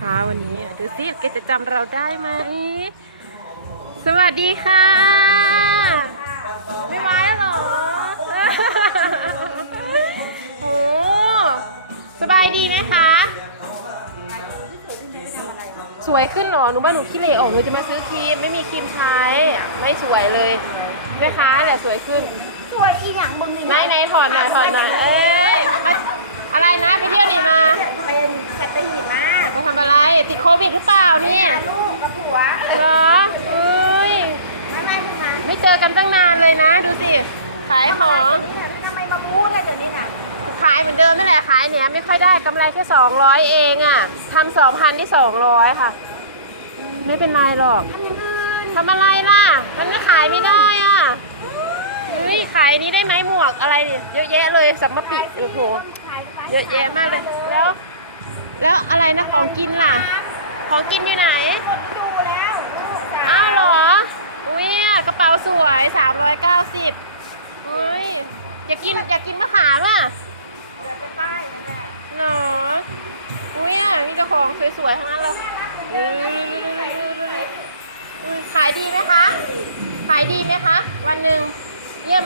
คะวันนี้ดูสิแกจะจำเราได้ไหม สวัสดีค่ะ ไม่ไหวแล้วเหรอโอ้สบายดีไหมคะ สวยขึ้นเหรอ หนูว่าหนูขี้เหร่ออกหนูจะมาซื้อครีม ไม่มีครีมใช้ ไม่สวยเลยแม่ค้าแหละสวยขึ้น สวยอีหยังมึงนี่ไหนไหนถอดหน่อยถอดหน่อยเอ้ ไม่ค่อยได้กำไรแค่200เองอะทำสองพันที่200ค่ะ ไม่เป็นไรหรอกทำอย่างอื่นทำอะไรล่ะ มันก็ขายไม่ได้อะเฮ้ยขายนี้ได้ไหมหมวกอะไรเนี่ยเยอะแยะเลยสัมมปิโอ้โหขายไปเยอะแยะมากเลยแล้ว แล้วอะไรนะของกินล่ะ ของกินอยู่ไหน หมดฤดูแล้ว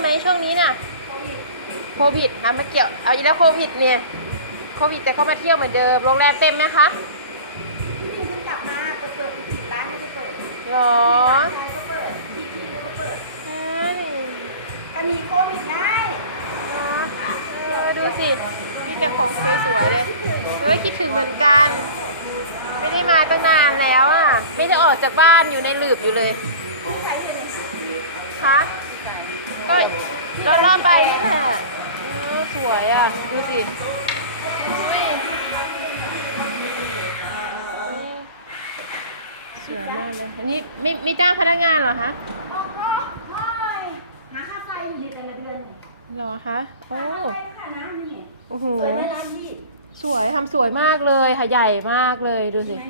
ไหมช่วงนี้น่ะโควิดนะมาเกี่ยวเอาอีกแล้วโควิดเนี่ยโควิดแต่เขามาเที่ยวเหมือนเดิมโรงแรมเต็มไหมคะที่นี่เพิ่งกลับมาเปิดเปิดร้านที่เปิดเหรอใช่เปิดอ่านี่จะมีโควิดได้เออดูสินี่แต่ของสวยๆเลยเฮ้ยคิดถึงเหมือนกัน ไม่ได้มาตั้งนานแล้วอะ ไม่ได้ออกจากบ้านอยู่ในหลืบอยู่เลย ที่ใส่อยู่นี่คะ ที่ใส่ก็เราล่อไปเออสวยอะ ดูสิอุ้ยสวยมากเลยอันนี้ไม่ไม่จ้างพนักงานเหรอคะโอ้โหโอ้ยหาค่าไฟอยู่แต่ละเดือนเนี่ยเหรอคะโอ้หาค่าไฟค่ะนะนี่โอ้โหสวยไหมร้านพี่สวยทำสวยมากเลยค่ะใหญ่มากเลยดูสิใช่ไหม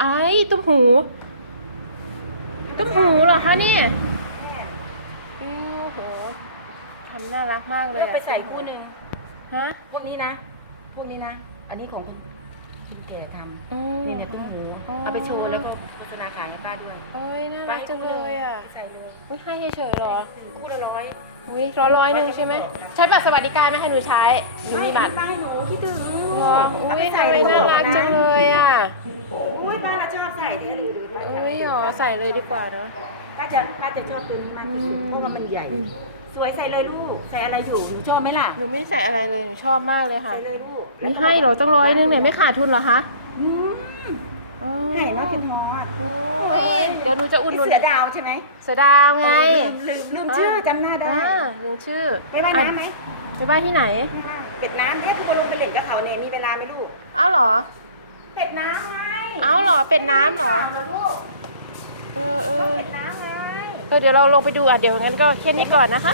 ไอ้ตุ้มหูตุ้มหูเหรอคะเนี่ย แม่ โอ้โหทำน่ารักมากเลยเลือกอะไปใส่คู่หนึ่งฮะพวกนี้นะ พวกนี้นะ อันนี้ของคุณคุณแก่ทำอ๋อนี่เนี่ยตุ้มหูอ๋อเอาไปโชว์แล้วก็โฆษณาขายให้ป้าด้วยโอ้ยน่าป้ารักให้จังคู่เลหนึ่ยอะใส่เลยอุ้ยให้เฉยๆเหรอคู่ละร้อยอุ้ยร้อยร้อยหนึ่งใช่ไหมใช้บัตรสวัสดิการไหมให้หนูใช้หนูมีบัตรป้าให้หนูคิดถึงเหรออุ้ยทำไมน่ารักจังเลยอะอุ้ยป้าละชอบใส่เดี๋ยวหรือหรือป้าจะอุ้ยหรอใส่เลยดีกว่าเนาะป้าจะป้าจะชอบตัวนี้มากที่สุดเพราะว่ามันใหญ่ สวยใส่เลยลูก ใส่อะไรอยู่ หนูชอบไหมล่ะ หนูไม่ได้ใส่อะไรเลยหนูชอบมากเลยค่ะใส่เลยลูกนี่ให้เหรอต้องร้อยหนึงเนี่ยไม่ขาดทุนเหรอคะอืมอ๋อให้เนาะคิดฮอดเดี๋ยวหนูจะอุ่นไอ้นุนเสือดาวใช่ไหมเสือดาวไงลืมลืมลืมชื่อจำหน้าได้ อ่าลืมชื่อไปว่ายน้ำไหมไปว่ายที่ไหนเป็ดน้ำเนี่ยคือบอลงไปเล่นกับเขาเนี่ยมีเวลาไหมลูก เอ้าเหรอ เป็ดน้ำไง เอ้าเหรอเป็ดน้ำ ข่าวเหรอลูกก็ เป็ดน้ำไงเออเดี๋ยวเราลงไปดูอะเดี๋ยวงั้นก็แค่นี้ก่อนนะคะ